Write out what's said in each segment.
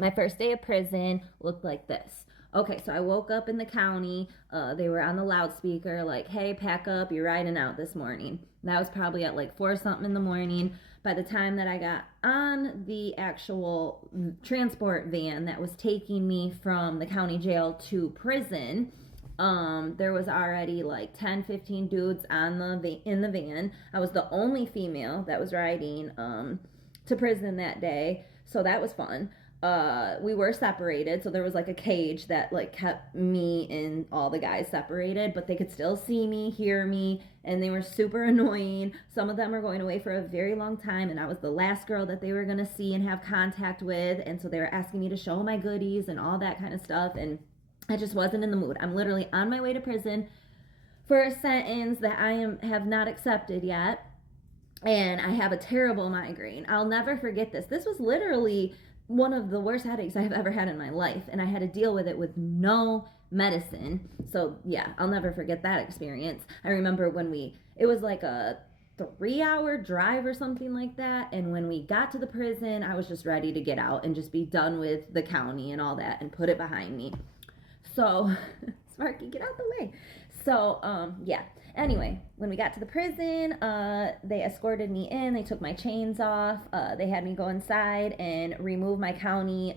my first day of prison looked like this. Okay, so I woke up in the county. They were on the loudspeaker, like, hey, pack up, you're riding out this morning. That was probably at like 4 something in the morning. By the time that I got on the actual transport van that was taking me from the county jail to prison, there was already like 10, 15 dudes in the van. I was the only female that was riding to prison that day, so that was fun. We were separated, so there was like a cage that like kept me and all the guys separated, but they could still see me, hear me, and they were super annoying. Some of them were going away for a very long time, and I was the last girl that they were gonna see and have contact with, and so they were asking me to show my goodies and all that kind of stuff, and I just wasn't in the mood. I'm literally on my way to prison for a sentence that have not accepted yet, and I have a terrible migraine. I'll never forget this. This was literally one of the worst headaches I've ever had in my life, and I had to deal with it with no medicine. So yeah, I'll never forget that experience. I remember it was like a 3-hour drive or something like that, and when we got to the prison, I was just ready to get out and just be done with the county and all that and put it behind me. So Sparky, get out the way. So yeah, anyway, when we got to the prison, they escorted me in. They took my chains off. They had me go inside and remove my county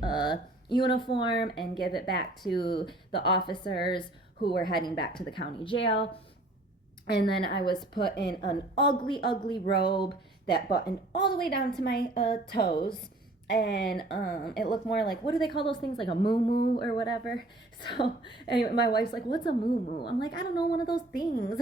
uniform and give it back to the officers who were heading back to the county jail. And then I was put in an ugly, ugly robe that buttoned all the way down to my toes. And it looked more like, what do they call those things, like a moo-moo or whatever? So anyway, my wife's like, what's a moo-moo? I'm like, I don't know, one of those things.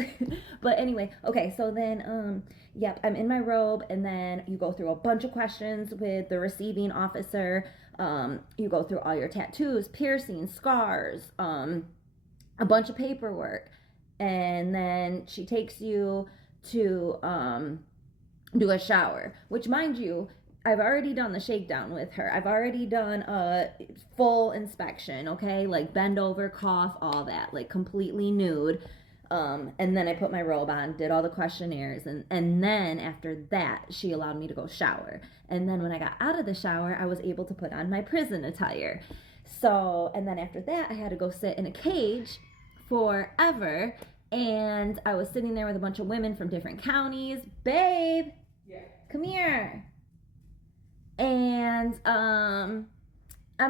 But anyway, okay, so then yep, I'm in my robe, and then you go through a bunch of questions with the receiving officer. You go through all your tattoos, piercings, scars, a bunch of paperwork, and then she takes you to do a shower, which, mind you, I've already done the shakedown with her. I've already done a full inspection, okay? Like bend over, cough, all that, like completely nude. And then I put my robe on, did all the questionnaires, and then after that, she allowed me to go shower. And then when I got out of the shower, I was able to put on my prison attire. So, and then after that, I had to go sit in a cage forever. And I was sitting there with a bunch of women from different counties. Babe, yeah, come here. And I'm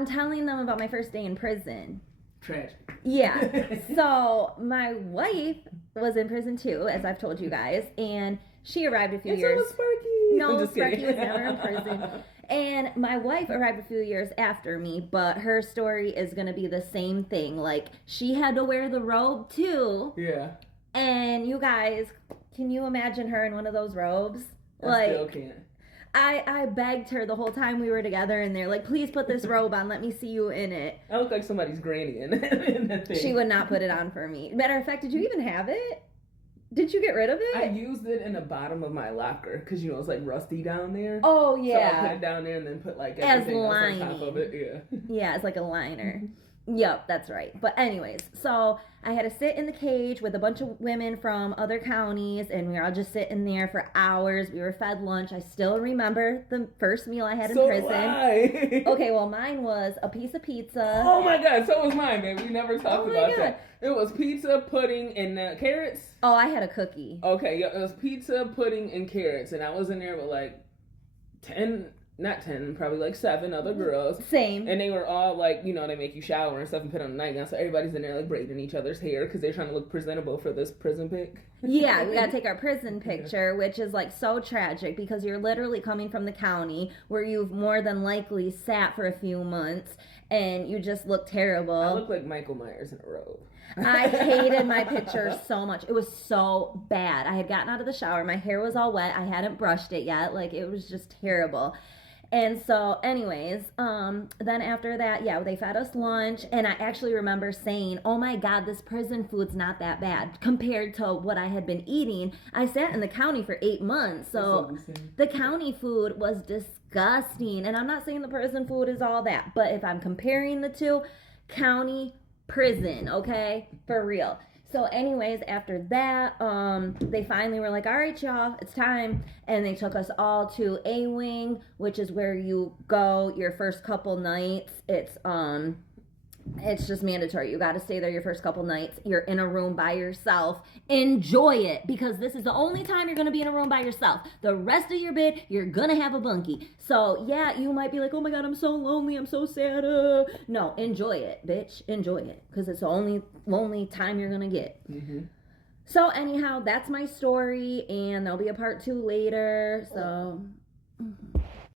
telling them about my first day in prison. Tragic. Yeah. So my wife was in prison too, as I've told you guys, and she arrived a few years. So was Sparky. No, Sparky was never in prison. And my wife arrived a few years after me, but her story is going to be the same thing. Like, she had to wear the robe too. Yeah. And you guys, can you imagine her in one of those robes? I still can't. I begged her the whole time we were together in there, like, please put this robe on. Let me see you in it. I look like somebody's granny in that thing. She would not put it on for me. Matter of fact, did you even have it? Did you get rid of it? I used it in the bottom of my locker because, it's like rusty down there. Oh, yeah. So I put it down there and then put like everything else on top of it. Yeah. Yeah, it's like a liner. Yep, that's right. But anyways, so I had to sit in the cage with a bunch of women from other counties, and we were all just sitting there for hours. We were fed lunch. I still remember the first meal I had in prison. Okay, well, mine was a piece of pizza. Oh my God, so was mine, man. We never talked about that. It was pizza, pudding, and carrots. Oh, I had a cookie. Okay, yeah, it was pizza, pudding, and carrots, and I was in there with like 7 other girls. Same. And they were all like, they make you shower and stuff and put on a nightgown. So everybody's in there like braiding each other's hair because they're trying to look presentable for this prison pic. Yeah, we gotta take our prison picture, which is like so tragic because you're literally coming from the county where you've more than likely sat for a few months and you just look terrible. I look like Michael Myers in a robe. I hated my picture so much. It was so bad. I had gotten out of the shower. My hair was all wet. I hadn't brushed it yet. Like, it was just terrible. And so, anyways, then after that, yeah, they fed us lunch, and I actually remember saying, oh my God, this prison food's not that bad compared to what I had been eating. I sat in the county for 8 months, so the county food was disgusting, and I'm not saying the prison food is all that, but if I'm comparing the two, county, prison, okay, for real. So anyways, after that, they finally were like, all right, y'all, it's time. And they took us all to A Wing, which is where you go your first couple nights. It's just mandatory. You got to stay there your first couple nights. You're in a room by yourself. Enjoy it, because this is the only time you're going to be in a room by yourself. The rest of your bed, you're going to have a bunkie. So, yeah, you might be like, oh my God, I'm so lonely. I'm so sad. No, enjoy it, bitch. Enjoy it, because it's the only lonely time you're going to get. Mm-hmm. So, anyhow, that's my story, and there'll be a part 2 later. So...